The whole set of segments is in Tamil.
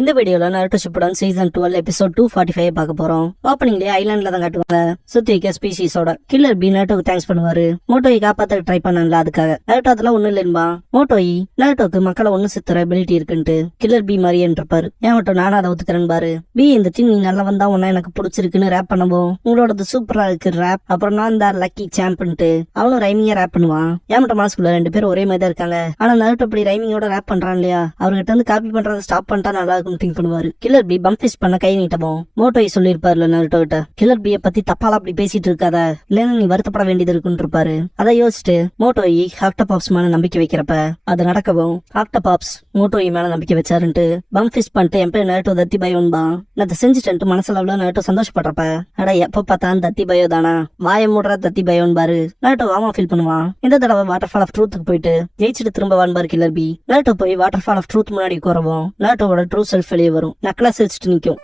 இந்த வீடியோல நாருட்டோ ஷிப்புடன் சீசன் 12 எபிசோட் 245 பார்க்க போறோம். ஓப்பனிங்லயே ஐலாண்ட்ல தான் காட்டுவாங்க. சுத்தி இருக்க ஸ்பீஷீஸோட கில்லர் பி நாருட்டோக்கு தேங்க்ஸ் பண்ணுவாரு. மோட்டோயை காப்பாத்த ட்ரை பண்ணல, அதுக்காக நாருட்டோ அதெல்லாம் ஒண்ணு இல்லைன்பா. மோட்டோயி நாருட்டோக்கு மக்களை ஒண்ணு சித்துற எபிலிட்டி இருக்குன்ட்டு கில்லர் பி மாதிரியே இருப்பாரு. ஏன் மட்டும் நானும் அதை ஒத்துக்கிறேன் பாரு. பி இந்த டீம் நீ நல்லா வந்தா ஒன்னா எனக்கு பிடிச்சிருக்குன்னு ரேப் பண்ணுவோம். உங்களோடது சூப்பரா இருக்கு ரேப். அப்புறம் நான் தான் லக்கி சாம்பின்ட்டு அவனும் ரைமிங்கா ரேப் பண்ணுவான். ஏன் மட்டும் மனசுக்குள்ள ரெண்டு பேரும் ஒரே மாதிரி தான் இருக்காங்க. ஆனா நாருட்டோ அப்படி ரைமிங்கோட ரேப் பண்றான் இல்லையா, அவர்கிட்ட இருந்து காப்பி பண்றதை ஸ்டாப் பண்ணிட்டா நல்லா இருக்கும் திங்க் பண்ணுவாரு. கில்லர் பி பம்ப் ஃபிஸ்ட் பண்ண கை நீட்டவும் மோட்டோய் சொல்லிருப்பாருல நாருட்டோ கிட்ட, கில்லர் பியை பத்தி தப்பால அப்படி பேசிட்டு இருக்காத, இல்லைன்னா நீ வருத்தப்பட வேண்டியது இருக்குன்னு இருப்பாரு. அதை யோசிச்சுட்டு மோட்டோய் ஆக்டோபாப்ஸ் மேல நம்பிக்கை வைக்கிறப்ப அது நடக்கவும் ஆக்டோபாப்ஸ் மோட்டோய் மேல நம்பிக்கை வச்சாருன்ட்டு பம்ப் ஃபிஸ்ட் பண்ணிட்டு என் பேர் நாருட்டோ தத்தி பயோன்பா. நான் அதை செஞ்சுட்டு மனசுல நாருட்டோ சந்தோஷப்படுறப்ப, அட எப்ப பார்த்தான் தத்தி பயோ தானா, வாய மூடுற தத்தி பயோன் பாரு. நாருட்டோ வாமா ஃபீல் பண்ணுவான். இந்த தடவை வாட்டர் ஃபால் ஆஃப் ட்ரூத்துக்கு போயிட்டு ஜெயிச்சுட்டு திரும்ப வான்பாரு கில்லர் பி. நாருட்டோ போய் வாட்டர் ஃபால் ஆஃப் ட்ரூத் முன்னாடி குறவும் நாருட்டோவோட ட்ரூ செல்ஃப் வெளியே வரும். நக்கலா சிரிச்சுட்டு நிக்கும்.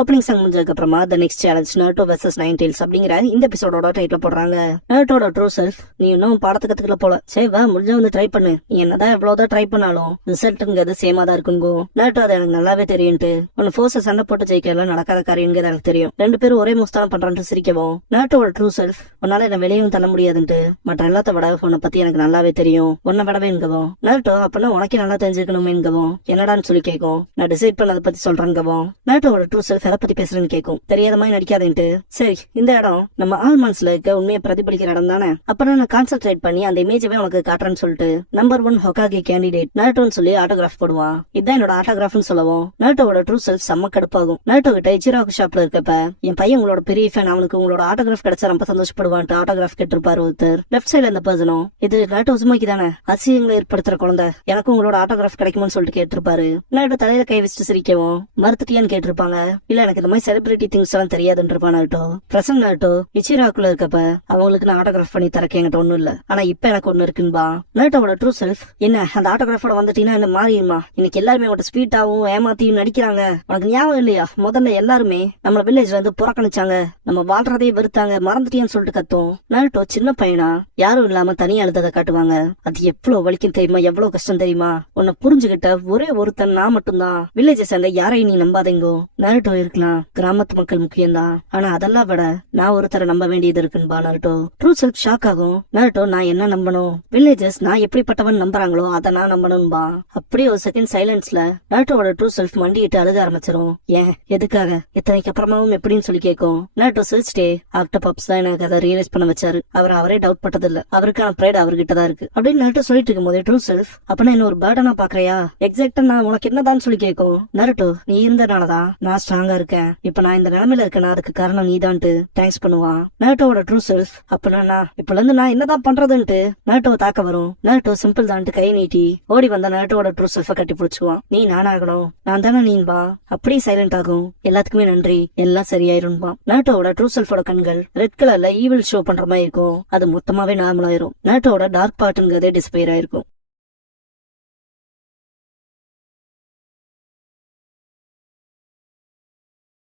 ஓப்பனிங் சாங் முடிஞ்சதுக்கு அப்புறமா the next challenge நாருட்டோ versus nine tails அப்படிங்கிற இந்த எபிசோடோட டைட்டில் போடுறாங்க. நாருட்டோட ட்ரூ செல்ஃப், நீ இன்னும் பாடத்தை கத்துக்கல போல, சரி வா முடிஞ்சா வந்து ட்ரை பண்ணு, நீ என்னதான் எவ்வளவுதான் ட்ரை பண்ணாலும் ரிசல்ட்ங்கிறது சேமா தான் இருக்குங்கோ. நாருட்டோ அது எனக்கு நல்லாவே தெரியும்ட்டு, உன்னை ஃபோர்ஸை சண்டை போட்டு ஜெயிக்கலாம் நடக்காத காரியங்கிறது எனக்கு தெரியும். ரெண்டு பேரும் ஒரே முஸ்தானம் பண்றான்ட்டு சிரிக்கவும் நாருட்டோட ட்ரூ செல்ஃப், உன்னால என்ன வெளியும் தள்ள முடியாதுன்ட்டு, மற்ற எல்லாத்த விட உன்னை பத்தி எனக்கு நல்லாவே தெரியும், உன்னை விடவே என்கவும். நாருட்டோ அப்படின்னா உனக்கே நல்லா தெரிஞ்சுக்கணுமே என்கவும். என்னடான்னு சொல்லி கேட்கும். நான் டிசைட் பண்ணதை பத்தி சொல்றேங்கவும். நாருட்டோட ட்ரூ செல்ஃப் எதை பத்தி பேசுறேன்னு கேட்கும். தெரியாத மாதிரி நடிக்காதேன்ட்டு, சரி இந்த இடம் நம்ம ஆள் மனசுல இருக்க உண்மையை பிரதிபலிக்கிற இடம் தானே, அப்புறம் நான் கான்சென்ட்ரேட் பண்ணி அந்த இமேஜவே உனக்கு காட்டுறேன்னு சொல்லிட்டு நம்பர் 1 ஹொகாகே கேண்டிடேட் நாருட்டோன்னு சொல்லி ஆட்டோகிராஃப் போடுவான். இதான் என்னோட ஆட்டோகிராஃப்னு சொல்லவும் நாருட்டோவோட ட்ரூ செல்ஃப் செம்ம கடுப்பாகும். நாருட்டோ கிட்ட இச்சிராகு ஷாப்ல இருக்கப்ப, என் பையன் உங்களோட பெரிய ஃபேன், அவனுக்கு உங்களோட ஆட்டோகிராஃப் கிடைச்சா ரொம்ப சந்தோஷப்படுவான்ட்டு ஆட்டோகிராஃப் கேட்டிருப்பாரு ஒருத்தர். லெஃப்ட் சைட்ல இந்த பர்சனும், இது நாருட்டோ உசுமாக்கி தானே அதிசயங்களை ஏற்படுத்துற குழந்தை, எனக்கும் உங்களோட ஆட்டோகிராஃப் கிடைக்கும்னு சொல்லிட்டு கேட்டிருப்பாரு. நாருட்டோ தலையில கை வச்சுட்டு சிரிக்கவும், மறுத்துட்டியான்னு கேட்டிருப்பாங்க. இல்ல எனக்கு இந்த மாதிரி செலிபிரிட்டி திங்ஸ் எல்லாம் தெரியாதுன்றப்பா நாருட்டோ. பிரசன்ட் நாருட்டோ இச்சிராக்குள்ள இருக்கப்ப அவங்களுக்கு நான் ஆட்டோகிராஃப் பண்ணி தரக்கு என்கிட்ட ஒண்ணும் இல்ல, ஆனா இப்ப எனக்கு ஒண்ணு இருக்குன்பா. நாருட்டோவோட ட்ரூ செல்ஃப், என்ன அந்த ஆட்டோகிராஃபோட வந்துட்டீங்கன்னா என்ன மாறிடுமா, இன்னைக்கு எல்லாருமே உங்கள்ட்ட ஸ்வீட்டாவும் ஏமாத்தியும் நடிக்கிறாங்க, உனக்கு ஞாபகம் இல்லையா முதல்ல எல்லாருமே நம்ம வில்லேஜ்ல இருந்து புறக்கணிச்சாங்க, நம்ம வாழ்றதையே வெறுத்தாங்க, மறந்துட்டியான்னு சொல்லிட்டு கத்தும். நாருட்டோ சின்ன பையனா யாரும் இல்லாம தனியா அழுததை காட்டுவாங்க. அது எவ்வளவு வலிக்கும் தெரியுமா, எவ்வளவு கஷ்டம் தெரியுமா, உன்னை புரிஞ்சுகிட்ட ஒரே ஒருத்தன் நான் மட்டும்தான், வில்லேஜ் சேர்ந்த யாரையும் நீ நம்பாதீங்கோ. நாருட்டோ இருக்கலாம் கிராமத்து மக்கள் முக்கியம்தான், ஆனா அதெல்லாம் விட நான் ஒருத்தரை நம்ப வேண்டியது இருக்குன்பா. நாருட்டோ ட்ரூ செல்ஃப் ஷாக் ஆகும். நாருட்டோ நான் என்ன நம்பணும், வில்லேஜஸ் நான் எப்படிப்பட்டவன் நம்புறாங்களோ அதை நான் நம்பணும்பா. அப்படியே ஒரு செகண்ட் சைலன்ஸ்ல நாருட்டோவோட ட்ரூ செல்ஃப் மண்டிட்டு அழுக ஆரம்பிச்சிரும். ஏன் எதுக்காக இத்தனைக்கு அப்புறமாவும் எப்படின்னு சொல்லி கேட்கும். நாருட்டோ சிரிச்சிட்டே, ஆக்டோபாப்ஸ் தான் எனக்கு அதை ரியலைஸ் பண்ண வச்சாரு, அவரே டவுட் பட்டது இல்ல, அவருக்கான பிரைட் அவர்கிட்ட தான் இருக்கு அப்படின்னு நாருட்டோ சொல்லிட்டு இருக்கும் போதே ட்ரூ செல்ஃப், அப்பனா என்ன ஒரு பேர்டனா பாக்குறியா, எக்ஸாக்டா நான் உனக்கு என்னதான் சொல்லி கேட்கும். நாருட்டோ நீ இருந்தனாலதான் நான் ஸ்ட்ராங்கா இருக்கேன், இப்ப நான் இந்த நிலைமையில இருக்கேன்னா அதுக்கு காரணம் நீதான்ட்டு தேங்க்ஸ் பண்ணுவான். நாருட்டோவோட ட்ரூ செல்ஃப், அப்பனா இப்பல இருந்து நான் என்னதான் பண்றதுன்ட்டு நாருட்டோவை தாக்க வரும். நாருட்டோ சிம்பிள் தான்ட்டு கை நீட்டி ஓடி வந்த நாருட்டோவோட ட்ரூ செல்ஃப கட்டி பிடிச்சுவான். நீ நானாகணும், நான் தானே நீன்பா. அப்படியே சைலண்ட் ஆகும். எல்லாத்துக்குமே நன்றி, எல்லாம் சரியாயிரும்பா. நாருட்டோவோட ட்ரூ செல்ஃபோட கண்கள் ரெட் கலர்ல ஈவில் ஷோ பண்ற மாதிரி இருக்கும். அது மொத்தமாவே நார்மல் ஆயிரும். நாருட்டோவோட டார்க் பார்ட்ங்கிறதே டிஸ்பயர் ஆயிருக்கும்.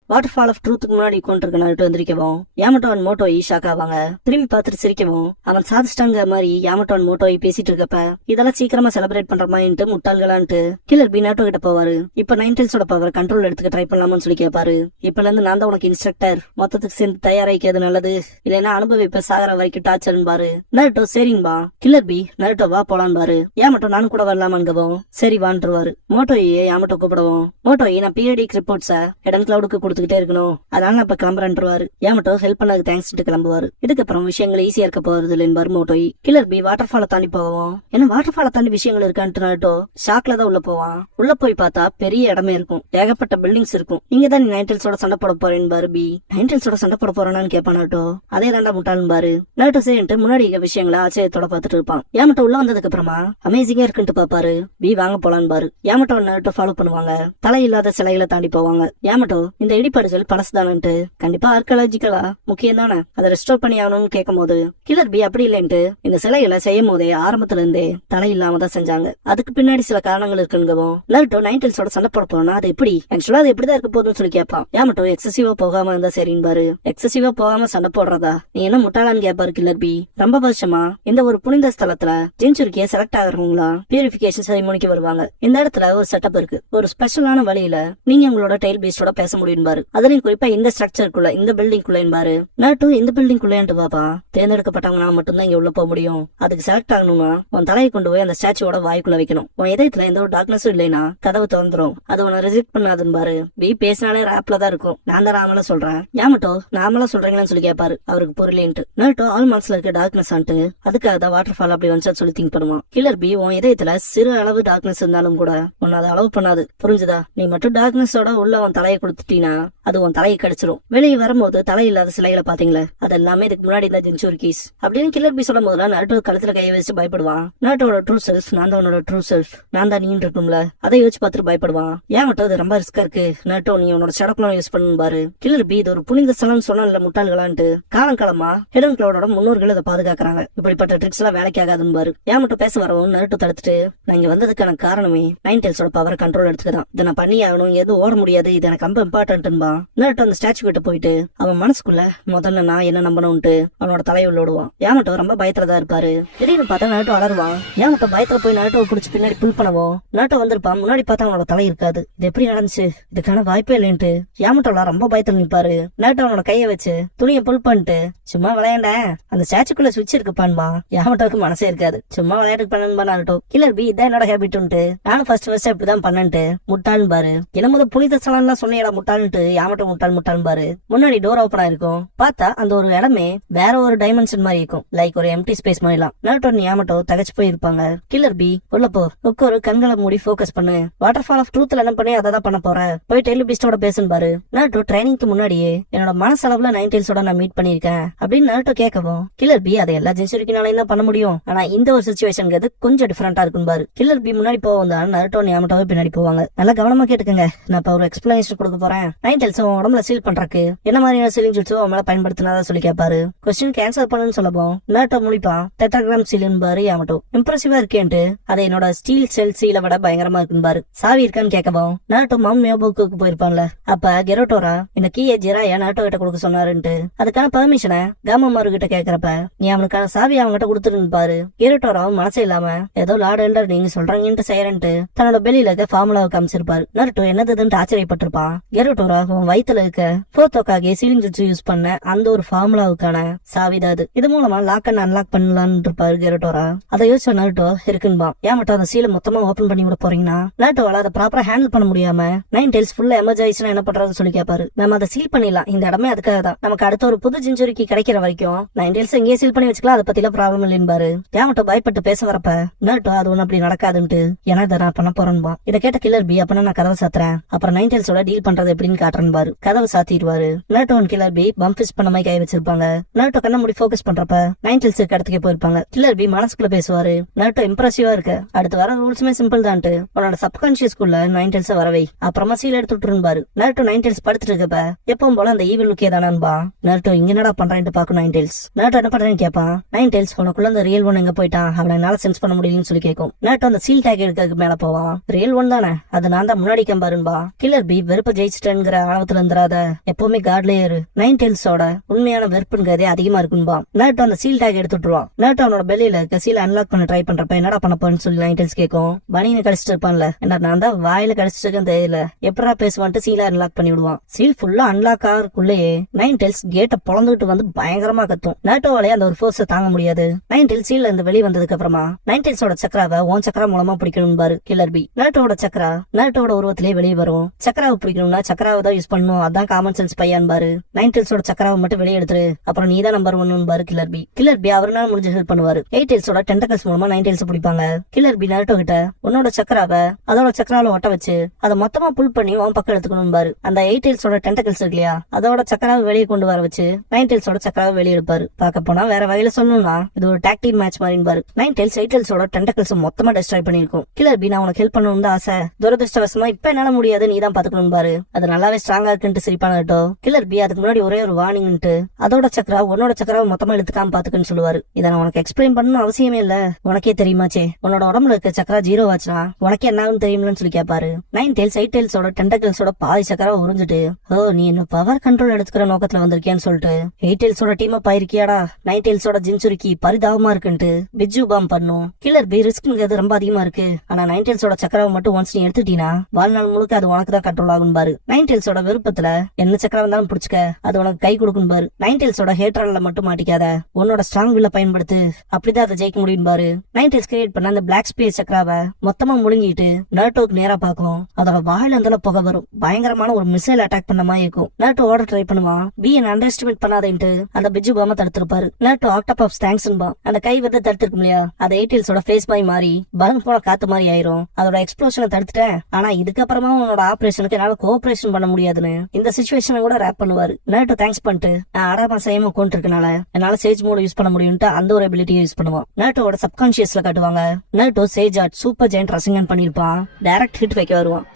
வாட்டர் ஃபால் ஆஃப் ட்ரூத்துக்கு முன்னாடி கொண்டிருக்க நாருட்டோ எந்திரிக்கவும் யாமட்டோ அண்ட் மோட்டோய் ஷாக் ஆவாங்க. திரும்பி பார்த்துட்டு சிரிக்கவும் அவன் சாதிச்சிட்டாங்க மாதிரி யாமட்டோ அண்ட் மோட்டோய் பேசிட்டு இருக்கப்ப, இதெல்லாம் சீக்கிரமா செலிப்ரேட் பண்ற மாதிரிட்டு முட்டாள்களான்ட்டு கில்லர் பி நாருட்டோ கிட்ட போவாரு. இப்ப நைன் டெயில்ஸோட பவர் கண்ட்ரோல் எடுத்துக்க ட்ரை பண்ணலாம்னு சொல்லி கேட்பாரு. இப்பல இருந்து நான் தான் உனக்கு இன்ஸ்ட்ரக்டர், மொத்தத்துக்கு சேர்ந்து தயாராக்கிறது நல்லது, இல்லைன்னா அனுபவிப்ப சாகர வரைக்கும் டார்ச்சர் பாரு. நாருட்டோ சரிங்கபா. கில்லர் பி நாருட்டோ வா போலான்னு பாரு. யாமட்டோ நானும் கூட வரலாமான்கவும் சரி வான்ட்டுருவாரு. மோட்டோயே யாமட்டோ கூப்பிடவும், மோட்டோய் நான் பீரியடிக் ரிப்போர்ட்ஸ எடன் கிளவுடுக்கு கொடுத்துக்கிட்டே இருக்கணும், அதனால நான் இப்ப கிளம்புறேன்ருவாரு. ஏமாட்டோ ஹெல்ப் பண்ணதுக்கு தேங்க்ஸ் கிளம்புவாரு. இதுக்கப்புறம் விஷயங்கள் ஈஸியா இருக்க போறது இல்லைன்னு மோட்டோய். கில்லர் பி வாட்டர் ஃபாலை தாண்டி போவோம். ஏன்னா வாட்டர் ஃபாலை தாண்டி விஷயங்கள் இருக்கான்ட்டு நாருட்டோ ஷாக்ல தான் உள்ள போவான். உள்ள போய் பார்த்தா பெரிய இடமே இருக்கும், ஏகப்பட்ட பில்டிங்ஸ் இருக்கும். இங்கதான் நீ நைன் டெயில்ஸோட சண்டை போட போறேன்னு பாரு. பி நைன் டெயில்ஸோட சண்டை போட போறானான்னு கேட்பான் நாருட்டோ. அதே தாண்டா முட்டாள்னு பாரு. நாருட்டோ சரின்ட்டு முன்னாடி இருக்க விஷயங்களை ஆச்சரியத்தோட பாத்துட்டு இருப்பான். ஏமாட்டோ உள்ள வந்ததுக்கு அப்புறமா அமேசிங்கா இருக்குன்ட்டு பாப்பாரு. பி வாங்க போலான்னு பாரு. ஏமாட்டோ நாருட்டோ ஃபாலோ பண்ணுவாங்க. தலை இல்லாத சிலைகளை தாண்டி போவாங்க. ஏமாட்டோ இந்த இடிபாடுகள் பழசுதானு கண்டிப்பா ஆர்கியாலஜிக்கலா முக்கியம் தானே, அதை ரெஸ்டோர் பண்ணி ஆகணும்னு கேட்கும் போது கில்லர் பி அப்படி இல்லைன்ட்டு இந்த சிலைகளை செய்யும் போதே ஆரம்பத்துல இருந்தே தலை இல்லாம தான் செஞ்சாங்க. அதுக்கு பின்னாடி சில காரணங்கள் இருக்குங்கவும் நருட்டோ நைன்டெல்ஸோட சண்டை போட போனா அது எப்படி ஆக்சுவலா அது எப்படிதான் இருக்க போதுன்னு சொல்லி கேட்பான். யாமட்டோ எக்ஸசிவா போகாம இருந்தா சரின்னு பாரு, எக்ஸசிவா போகாம சண்டை போடுறதா நீ என்ன முட்டாளான்னு கேட்பாரு கில்லர் பி. ரொம்ப வருஷமா இந்த ஒரு புனித ஸ்தலத்துல ஜின்சுரிக்கிய செலக்ட் ஆகிறவங்களா பியூரிபிகேஷன் செரிமோனிக்கு வருவாங்க. இந்த இடத்துல ஒரு செட்டப் இருக்கு, ஒரு ஸ்பெஷலான வழியில நீங்க உங்களோட டெயில் பீஸ்டோட பேச முடியும் பாரு. அதுலயும் குறிப்பா இந்த ஸ்ட்ரக்சருக்குள்ள இந்த பில்டிங் குள்ளேன்னு பாரு. நருட்டோ இந்த பில்டிங் குள்ளேன்ட்டு பாப்பா, தேர்ந்தெடுக்கப்பட்டவங்க மட்டும்தான் இங்க உள்ள போக முடியும். அதுக்கு செலக்ட் ஆகணும்னா உன் தலையை கொண்டு போய் அந்த ஸ்டாச்சுவோட வாய்க்குள்ள வைக்கணும். உன் இதயத்துல எந்த ஒரு டார்க்னஸும் இல்லைன்னா கதவு திறந்துரும். அது உன்னை ரிஜெக்ட் பண்ணாதுன்னு பாரு. பி பேசினாலே ராப்ல தான் இருக்கும். நான் தான் ராமலா சொல்றேன். யாமட்டோ நாமளா சொல்றீங்களான்னு சொல்லி கேட்பாரு. அவருக்கு புரியலேன்ட்டு நருட்டோ ஆல் மனசுல இருக்க டார்க்னஸ் ஆன்ட்டு அதுக்காக தான் வாட்டர் ஃபால் அப்படி வந்து சொல்லி திங்க் பண்ணுவான். கில்லர் பி உன் இதயத்துல சிறு அளவு டார்க்னஸ் இருந்தாலும் கூட உன்னை அதை அளவு பண்ணாது, புரிஞ்சுதா? நீ மட்டும் டார்க்னஸோட உள்ள உன் தலையை கொடுத்துட்டீனா அது உன் தலையை கடிச்சிரும். வெளியே வரும்போது தலை இல்லாத சிலைகளை பாத்தீங்களா, அது எல்லாமே இதுக்கு முன்னாடி இந்த ஜின்சுரிக்கிஸ் அப்படின்னு கில்லர் பி சொல்லும் போதுலாம் நருட்டோ கழுத்துல கையை வச்சு பயப்படுவான். நருட்டோட ட்ரூ செல்ஃப் நான் தான் உன்னோட ட்ரூ செல்ஃப், நான் தான் நீ இருக்கும்ல, அதை யோசிச்சு பார்த்துட்டு பயப்படுவான். ஏன் மட்டும் அது ரொம்ப ரிஸ்கா இருக்கு நருட்டோ, நீ உன்னோட ஷடக்குலாம் யூஸ் பண்ணு பாரு. கில்லர் பி இது ஒரு புனித ஸ்தலம் சொன்ன முட்டாள்களான்ட்டு காலங்காலமா ஹிடன் கிளவுடோட முன்னோர்கள் இதை பாதுகாக்கிறாங்க. இப்படிப்பட்ட ட்ரிக்ஸ் எல்லாம் வேலைக்கு ஆகாதுன்னு பாரு. ஏன் மட்டும் பேச வரவும் நருட்டோ தடுத்துட்டு நான் இங்க வந்ததுக்கான காரணமே நைன்டெல்ஸோட பவரை கண்ட்ரோல் எடுத்துக்கலாம், இதை நான் பண்ணி ஆகணும், எதுவும் ஓட முடியாது, இது எனக்கு ரொம்ப இம்பார்ட்டன்ட்பா. நருட்டோ அந்த ஸ்டாச்சு கிட்ட போயிட்டு அவன் மனசுக்குள்ள முதல்ல நான் என்ன நம்பணும்ட்டு அவனோட தலையை உள்ளோடுவான். யாமட்டோ ரொம்ப பயத்துலதான் இருப்பாரு. திடீர்னு பார்த்தா நருட்டோ அலருவான். யாமட்டோ பயத்துல போய் நருட்டோ பிடிச்சி பின்னாடி புல் பண்ணவும் நருட்டோ வந்திருப்பான். முன்னாடி பார்த்தா அவனோட தலை இருக்காது. இது எப்படி நடந்துச்சு, இதுக்கான வாய்ப்பே இல்லைன்ட்டு யாமட்டோலாம் ரொம்ப பயத்துல நிற்பாரு. நருட்டோ அவனோட கையை வச்சு துணியை புல் பண்ணிட்டு சும்மா விளையாண்ட அந்த ஸ்டாச்சுக்குள்ள சுவிட்ச் இருக்குப்பான்பா. யாமட்டோக்கு மனசே இருக்காது, சும்மா விளையாட்டு பண்ணணும்பா நருட்டோ. கில்லர் பி இதான் என்னோட ஹேபிட்ன்ட்டு நானும் ஃபர்ஸ்ட் இப்படிதான் பண்ணன்ட்டு முட்டாள்னு பாரு. கிளம்புது புனித ஸ்தலம் சொன்னியடா முட்டாள்ன்ட்டு யாமட்டோ முட்டாள் பாரு. முன்னாடி டோர் ஓப்பனா இருக்கும், பார்த்தா அந்த ஒரு இடமே வேற ஒரு டைமென்ஷன் மாதிரி இருக்கும், லைக் ஒரு எம்டி ஸ்பேஸ் மாதிரிலாம். நருட்டோ யாமட்டோ தகச்சு போயிருப்பாங்க. கில்லர் பி உள்ள போ, ஒரு கண்களை மூடி ஃபோக்கஸ் பண்ணு, வாட்டர் ஃபால் ஆஃப் ட்ரூத்ல என்ன பண்ணி அதை தான் பண்ண போற, போய் டெய்லி பீஸ்டோட பேசுன்னு பாரு. நருட்டோ ட்ரைனிங்க்கு முன்னாடியே என்னோட மனசளவுல நைன்டெல்ஸோட நான் மீட் பண்ணிருக்கேன் அப்படின்னு நருட்டோ கேட்கவும் கில்லர் பி அதை எல்லா ஜென்சுரிக்கினாலையும் தான் பண்ண முடியும், ஆனா இந்த ஒரு சிச்சுவேஷனுக்கு கொஞ்சம் டிஃபரெண்டா இருக்கும் பாரு. கில்லர் பி முன்னாடி போவோம் தான் நருட்டோ யாமட்டோவே பின்னாடி போவாங்க. நல்லா கவனமா கேட்டுக்கங்க, நான் இப்ப ஒரு எக்ஸ்பிளனேஷன் கொடுக்க போறேன். நைன்டெல்ஸ் உடம்புல சீல் பண்றதுக்கு என்ன மாதிரியான சீலிங் ஜுட்ஸோ அவன் மேல பயன்படுத்தினாதான் சொல்லி கேட்பாரு. கொஸ்டின் கேன்சல் பண்ணுன்னு சொல்லப்போம் நருட்டோ முழிப்பான். டெட்ராகிராம் சீல்னு பாரு. யாமட்டோ இம்ப்ரெசிவா இருக்கேன்ட்டு அதை என்னோட ஸ்டீல் செல் சீலை விட பயங்கரமா இருக்குன்னு பாரு. சாவி இருக்கான்னு கேட்கவும் நருட்டோ மவுண்ட் மியோபுக்கு போயிருப்பான்ல, அப்ப கெரோட்டோரா இந்த கீயை ஜிராயா நருட்டோ கிட்ட கொடுக்க சொன்னாருன்ட்டு அதுக்கான பெர்மிஷனை காமமாரு கிட்ட கேக்குறப்ப நீ அவனுக்கான சாவி அவன்கிட்ட கொடுத்துருன்னு பாரு. கெரோட்டோராவும் மனசே இல்லாம ஏதோ லார்ட் எல்டர் நீங்க சொல்றீங்கன்ட்டு செய்யறேன்ட்டு தன்னோட பெலியில இருக்க ஃபார்முலாவை காமிச்சிருப்பாரு. நருட்டோ என்னதுன்னு ஆச்சரியப்பட்டிருப்பான். கெரோட்டோரா உன் வயித்துல இருக்க போர்த்தோக்காக சீலிங் ஜுட்ஸு யூஸ் பண்ண அந்த ஒரு ஃபார்முலாவுக்கான சாவிதான் அது, இது மூலமா லாக் அண்ட் அன்லாக் பண்ணலான்னு இருப்பாரு கெரோட்டோரா. அதை யோசிச்ச நருட்டோ இருக்குன்பா. ஏன் மட்டும் அந்த சீலை மொத்தமா ஓபன் பண்ணி விட போறீங்கன்னா நருட்டோவால அதை ப்ராப்பரா ஹேண்டில் பண்ண முடியாம நைன்டெல்ஸ் ஃபுல்லா எமர்ஜ் ஆயிடுச்சுன்னா என்ன பண்றதுன்னு சொல்லி கேட்பாரு. நம்ம அதை சீல் பண்ணிடலாம், இந்த இடமே அதுக்காக தான், நமக்கு அடுத்த ஒரு புது ஜின்சுரிக்கு கிடைக்கிற வரைக்கும் நைன்டெல்ஸ் எங்கேயே சீல் பண்ணி வச்சுக்கலாம், அதை பத்திலாம் ப்ராப்ளம் இல்லைன்னு பாரு. ஏன் மட்டும் பயப்பட்டு பேச வரப்ப நருட்டோ அது ஒண்ணு அப்படி நடக்காதுன்ட்டு ஏன்னா இதை நான் பண்ண போறேன்பா. இதை கேட்ட கில்லர் பி அப்பனா நான் கதவை சாத்துறேன், அப்புறம் நைன்டெல்ஸோட டீல் பண்றது எப்படின்னு காட்டுறேன் பாரு. கதவை சாத்திடுவாரு. Naruto Killer B bump fist பண்ண மாதிரி கை வச்சிருப்பாங்க. நருட்டோ கண்ண முடி ஃபோக்கஸ் பண்றப்ப நைன்டெல்ஸ் இடத்துக்கு போயிருப்பாங்க. கில்லர் பி மனசுக்குள்ள பேசுவாரு. நருட்டோ இம்ப்ரெசிவா இருக்கு, அடுத்து வர ரூல்ஸுமே சிம்பிள் தான்ட்டு உன்னோட சப்கான்சியஸ்குள்ள நைன்டெல்ஸ வரவை, அப்புறமா சீல் எடுத்துட்டு பாரு. நருட்டோ நைன்டெல்ஸ் படுத்துட்டு இருக்கப்ப எப்பவும் போல அந்த ஈவில் லுக்கே தானான்பா. நருட்டோ இங்க என்னடா பண்றேன்னு பாக்கும் நைன்டெல்ஸ். நருட்டோ என்ன பண்றேன்னு கேட்பான். நைன்டெல்ஸ் உனக்குள்ள அந்த ரியல் ஒன் எங்க போயிட்டான், அவனை என்னால சென்ஸ் பண்ண முடியலன்னு சொல்லி கேட்கும். நருட்டோ அந்த சீல் டேக் எடுக்கிறதுக்கு மேல போவான். ரியல் ஒன் தானே, அது நான் தான் முன்னாடி கம்பாருன்பா. கில்லர் பி வெறுப்ப ஜெயிச்சிட்டேங்கிற ஆணவத்துல இருந்துராத, எப்பவுமே காட்லயே இரு, நைன்டெல்ஸோட உண்மையான வெறுப்புங்கிறதே அதிகமா இருக்குன்பா. நருட்டோ அந்த சீல் டேக் எடுத்துட்டுருவான். நருட்டோ அவனோட பெல்லியில இருக்க சீல் அன்லாக் பண்ண ட்ரை பண்றப்ப என்னடா பண்ண போறேன்னு சொல்லி நைன்டெல்ஸ் கேட்கும். பனியனை கடிச்சிட்டு இருப்பான்ல, என்ன நான் தான் வாயில கடிச்சிட்டு தெரியல எப்படா பேசுவான்ட்டு சீல அன்லாக் பண்ணி விடுவான். சீல் ஃபுல்லா அன்லாக் ஆகுறதுக்குள்ளேயே நைன்டெல்ஸ் கேட்ட பொழந்துட்டு வந்து பயங்கரமா கத்தும். நருட்டோவாலே அந்த ஒரு ஃபோர்ஸை தாங்க முடியாது. நைன்டெல்ஸ் சீல்ல இருந்து வெளியே வந்ததுக்கு அப்புறமா நைன்டெல்ஸோட சக்கராவை ஓன் சக்கரா மூலமா பிடிக்கணும் பாரு கில்லர் பி. நருட்டோட சக்கரா நருட்டோட உருவத்திலேயே வெளியே வரும். சக்கராவை பிடிக்கணும்னா சக்கராவை தான் யூஸ் பண்ணணும், அதான் காமன் சென்ஸ் பையான் பாரு. நைன்டெல்ஸோட சக்கராவை மட்டும் வெளியே எடுத்துரு, அப்புறம் நீ தான் நம்பர் ஒன்னு பாரு கில்லர் பி. கில்லர் பி அவரால் முடிஞ்ச ஹெல்ப் பண்ணுவாரு. எயிட்டெல்ஸோட டென்டக்கல்ஸ் மூலமா நைன்டெல்ஸ் பிடிப்பாங்க. கில்லர் பி நருட்டோ கிட்ட உன்னோட சக்கராவை அதோட சக்கராவில ஒட்ட வச்சு அதை மொத்தமா புல் பண்ணி உன் பக்கம் எடுத்துக்கணும் பாரு. அந்த எயிட்டெல்ஸோட டென்டக்கல்ஸ் இருக்கு இல்லையா, அதோட சக்கராவை வெளியே கொண்டு வர வச்சு நைன்டெல்ஸோட சக்கராவை வெளியே எடுப்பாரு. பார்க்க போனா வேற வகையில சொல்லணும்னா இது ஒரு டாக்டிக் மேட்ச் மாதிரி பாரு. நைன்டெல்ஸ் எயிட்டெல்ஸோட டென்டக்கல்ஸ் மொத்தமா டெஸ்ட்ராய் பண்ணிருக்கும். கில்லர் பி நான் உனக்கு ஹெல்ப் பண்ணணும் தான் ஆசை, துரதிருஷ்டவசமா இப்ப என்னால முடியாது, நீ தான் பாத்துக்கணும் பாரு. அது நல்லாவே ரொம்பவே ஸ்ட்ராங்கா இருக்குன்ட்டு சிரிப்பான நருட்டோ. கில்லர் பி அதுக்கு முன்னாடி ஒரே ஒரு வார்னிங்ட்டு அதோட சக்கரா உன்னோட சக்கராவை மொத்தமா இழுத்துக்காம பாத்துக்குன்னு சொல்லுவாரு. இதை நான் உனக்கு எக்ஸ்பிளைன் பண்ணணும் அவசியமே இல்ல, உனக்கே தெரியுமாச்சே. உன்னோட உடம்புல இருக்க சக்கரா 0 ஆச்சுனா உனக்கே என்ன ஆகும் தெரியும்னு சொல்லி கேட்பாரு. 9 டெய்ல்ஸ் 8 டெய்ல்ஸோட டென்டக்கிள்ஸோட பாதி சக்கரா உறிஞ்சிட்டு ஓ நீ என்ன பவர் கண்ட்ரோல் எடுத்துக்கிற நோக்கத்துல வந்திருக்கேன்னு சொல்லிட்டு 8 டெய்ல்ஸோட டீம் அப்பா இருக்கியாடா 9 டெய்ல்ஸோட ஜின்சுரிக்கு பரிதாபமா இருக்குன்ட்டு பிஜு பாம் பண்ணும். கில்லர் பி ரிஸ்க்ங்கிறது ரொம்ப அதிகமா இருக்கு, ஆனா 9 டெய்ல்ஸோட சக்கராவை மட்டும் ஒன்ஸ் நீ எடுத்துட்டீனா வாழ்நாள் முழுக்க அது உனக்கு தான் கண்ட்ரோல் ஆகும் பாரு. 9 டெய்ல்ஸோட விருப்பத்துல என்ன சக்கரம் இருந்தாலும் பிடிச்சுக்க, அது உனக்கு கை கொடுக்கும் பாரு. 9 டெய்ல்ஸோட ஹேட்ரல்ல மட்டும் மாட்டிக்காத, உன்னோட ஸ்ட்ராங் வில்ல பயன்படுத்து, அப்படிதான் அதை ஜெயிக்க முடியும் பாரு. 9 டெய்ல்ஸ் கிரியேட் பண்ண அந்த பிளாக் ஸ்பேஸ் சக்கராவை மொத்தமா முழுங்கிட்டு நருட்டோக்கு நேரா பாக்கும். அதோட வாயில இருந்தால புகை வரும், பயங்கரமான ஒரு மிசைல் அட்டாக் பண்ண மாதிரி இருக்கும். நருட்டோ ஓட ட்ரை பண்ணுவான். பி என்ன அண்டர் எஸ்டிமேட் பண்ணாதேன்ட்டு அந்த பிஜு பாம தடுத்திருப்பாரு. நருட்டோ ஆக்டோபஸ் தேங்க்ஸ் அந்த கை வந்து தடுத்திருக்கும் இல்லையா, அது 8 டெய்ல்ஸோட ஃபேஸ் பாய் மாறி பலன் போல காத்து மாதிரி ஆயிரும். அதோட எக்ஸ்ப்ளோஷனை தடுத்துட்டேன், ஆனா இதுக்கப்புறமா உன்னோட ஆபரேஷனுக்கு என்னால கோஆபரேஷன் பண்ண முடியாதுன்னு இந்த சிச்சுவேஷனை கூட ரேப் பண்ணுவாரு. நருட்டோ தேங்க்ஸ் பண்ணிட்டு நான் அடாமா செய்யாம உட்காந்து இருக்கனால என்னால சேஜ் மோட் யூஸ் பண்ண முடியும்ட்டு அந்த ஒரு எபிலிட்டியை யூஸ் பண்ணுவான். நருட்டோட சப்கான்சியஸ்ல காட்டுவாங்க. Naruto sage art super giant Rasengan பண்ணிருப்பான். டைரக்ட் ஹிட் வைக்க வருவான்.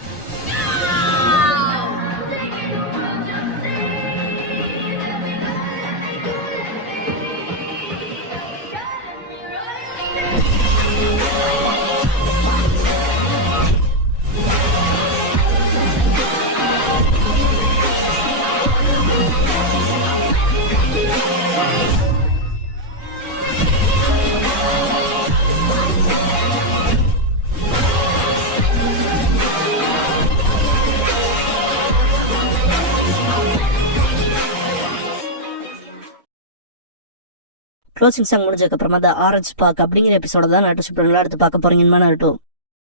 க்ளோசிங் சாங் முடிஞ்சதுக்கு அப்புறமா ஆரஞ்ச் பார்க் அப்படிங்கிற எபிசோட தான் நருட்டோ சூப்பர் எடுத்து பார்க்க போறீங்கன்னு நருட்டோ.